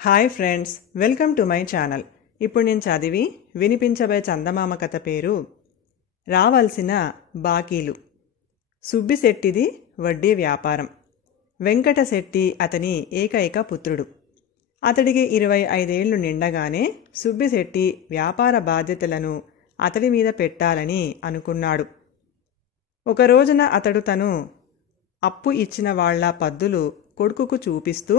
Hi friends, welcome to my channel. ఇప్పుడు నేను చదివి వినిపించబోయే చందమామ కథ పేరు రావాల్సిన బాకీలు. సుబ్బిశెట్టిది వడ్డీ వ్యాపారం. వెంకటశెట్టి అతని ఏకైక పుత్రుడు. అతడికి 25 ఏళ్లు నిండగానే సుబ్బిశెట్టి వ్యాపార బాధ్యతలను అతడి మీద పెట్టాలని అనుకున్నాడు. ఒక రోజున అతడు తను అప్పు ఇచ్చిన వాళ్ల పద్దులు కొడుకుకు చూపిస్తూ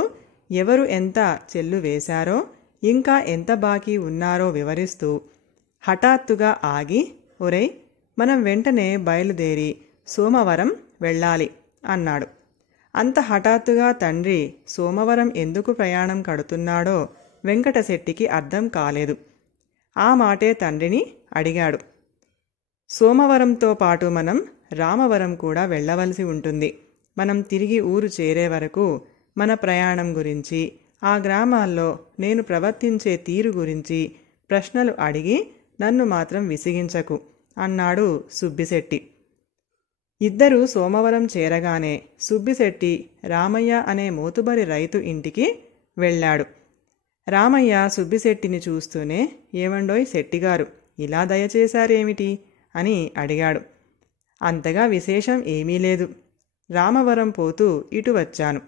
ఎవరు ఎంత చెల్లు వేశారో ఇంకా ఎంత బాకీ ఉన్నారో వివరిస్తూ హఠాత్తుగా ఆగి, ఒరేయ్, మనం వెంటనే బయలుదేరి సోమవరం వెళ్ళాలి అన్నాడు. అంత హఠాత్తుగా తండ్రి సోమవరం ఎందుకు ప్రయాణం కడుతున్నాడో వెంకటశెట్టికి అర్థం కాలేదు. ఆ మాటే తండ్రిని అడిగాడు. సోమవరంతో పాటు మనం రామవరం కూడా వెళ్ళవలసి ఉంటుంది. మనం తిరిగి ఊరు చేరే వరకు మన ప్రయాణం గురించి, ఆ గ్రామాల్లో నేను ప్రవర్తించే తీరు గురించి ప్రశ్నలు అడిగి నన్ను మాత్రం విసిగించకు అన్నాడు సుబ్బిశెట్టి. ఇద్దరూ సోమవరం చేరగానే సుబ్బిశెట్టి రామయ్య అనే మోతుబరి రైతు ఇంటికి వెళ్ళాడు. రామయ్య సుబ్బిశెట్టిని చూస్తూనే, ఏమండోయ్ శెట్టిగారు, ఇలా దయచేశారేమిటి అని అడిగాడు. అంతగా విశేషం ఏమీ లేదు. రామవరం పోతూ ఇటు వచ్చాను.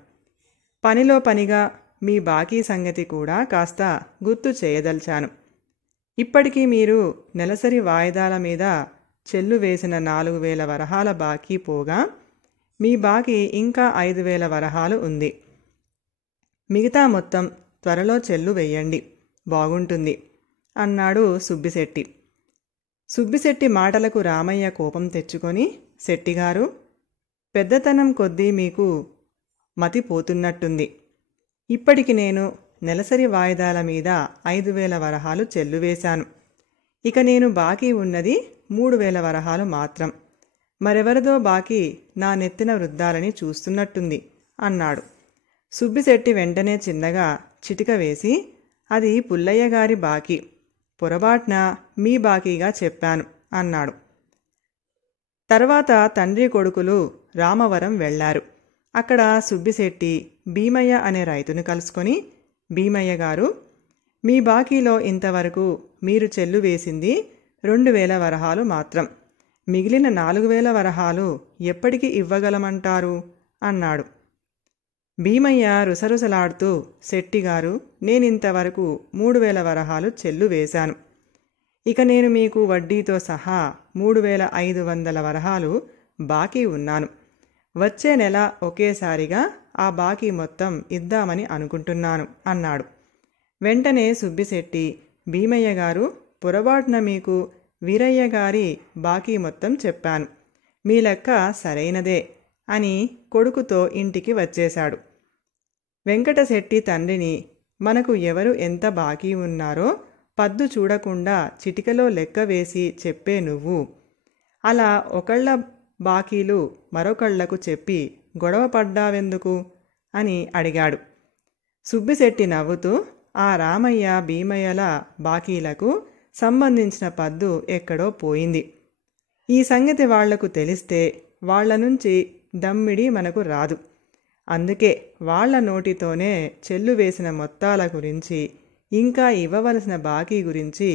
పనిలో పనిగా మీ బాకీ సంగతి కూడా కాస్త గుర్తు చేయదలిచాను. ఇప్పటికీ మీరు నెలసరి వాయిదాల మీద చెల్లు వేసిన 4,000 వరహాల బాకీ పోగా మీ బాకీ ఇంకా 5,000 వరహాలు ఉంది. మిగతా మొత్తం త్వరలో చెల్లు వెయ్యండి, బాగుంటుంది అన్నాడు సుబ్బిశెట్టి. సుబ్బిశెట్టి మాటలకు రామయ్య కోపం తెచ్చుకొని, శెట్టిగారు, పెద్దతనం కొద్దీ మీకు మతిపోతున్నట్టుంది. ఇప్పటికి నేను నెలసరి వాయిదాల మీద 5,000 వరహాలు చెల్లువేశాను. ఇక నేను బాకీ ఉన్నది 3,000 వరహాలు మాత్రం. మరెవరిదో బాకీ నా నెత్తిన వృద్ధాలని చూస్తున్నట్టుంది అన్నాడు. సుబ్బిశెట్టి వెంటనే చిన్నగా చిటిక వేసి, అది పుల్లయ్య గారి బాకీ, పొరపాటున మీ బాకీగా చెప్పాను అన్నాడు. తర్వాత తండ్రి కొడుకులు రామవరం వెళ్లారు. అక్కడ సుబ్బిశెట్టి భీమయ్య అనే రైతును కలుసుకొని, భీమయ్య గారు, మీ బాకీలో ఇంతవరకు మీరు చెల్లు వేసింది 2,000 వరహాలు మాత్రం. మిగిలిన 4,000 వరహాలు ఎప్పటికి ఇవ్వగలమంటారు అన్నాడు. భీమయ్య రుసరుసలాడుతూ, శెట్టిగారు, నేనింతవరకు 3,000 వరహాలు చెల్లు వేశాను. ఇక నేను మీకు వడ్డీతో సహా 3,500 వరహాలు బాకీ ఉన్నాను. వచ్చే నెల ఒకేసారిగా ఆ బాకీ మొత్తం ఇద్దామని అనుకుంటున్నాను అన్నాడు. వెంటనే సుబ్బిశెట్టి, భీమయ్య గారు, పొరపాటున మీకు వీరయ్య గారి బాకీ మొత్తం చెప్పాను. మీ లెక్క సరైనదే అని కొడుకుతో ఇంటికి వచ్చేశాడు. వెంకటశెట్టి తండ్రిని, మనకు ఎవరు ఎంత బాకీ ఉన్నారో పద్దు చూడకుండా చిటికలో లెక్క వేసి చెప్పే నువ్వు అలా ఒకళ్ళ బాకీలు మరొకళ్లకు చెప్పి గొడవ పడ్డావెందుకు అని అడిగాడు. సుబ్బిశెట్టి నవ్వుతూ, ఆ రామయ్య భీమయ్యల బాకీలకు సంబంధించిన పద్దు ఎక్కడో పోయింది. ఈ సంగతి వాళ్లకు తెలిస్తే వాళ్ల నుంచి దమ్మిడి మనకు రాదు. అందుకే వాళ్ల నోటితోనే చెల్లు వేసిన మొత్తాల గురించి, ఇంకా ఇవ్వవలసిన బాకీ గురించి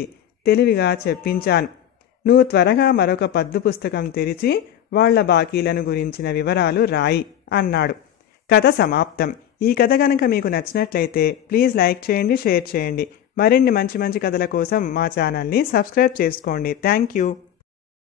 తెలివిగా చెప్పించాను. నువ్వు త్వరగా మరొక పద్దు పుస్తకం తెరిచి వాళ్ల బాకీలను గురించిన వివరాలు రాయి అన్నాడు. కథ సమాప్తం. ఈ కథ కనుక మీకు నచ్చినట్లయితే ప్లీజ్ లైక్ చేయండి, షేర్ చేయండి. మరిన్ని మంచి మంచి కథల కోసం మా ఛానల్ని సబ్స్క్రైబ్ చేసుకోండి. Thank you.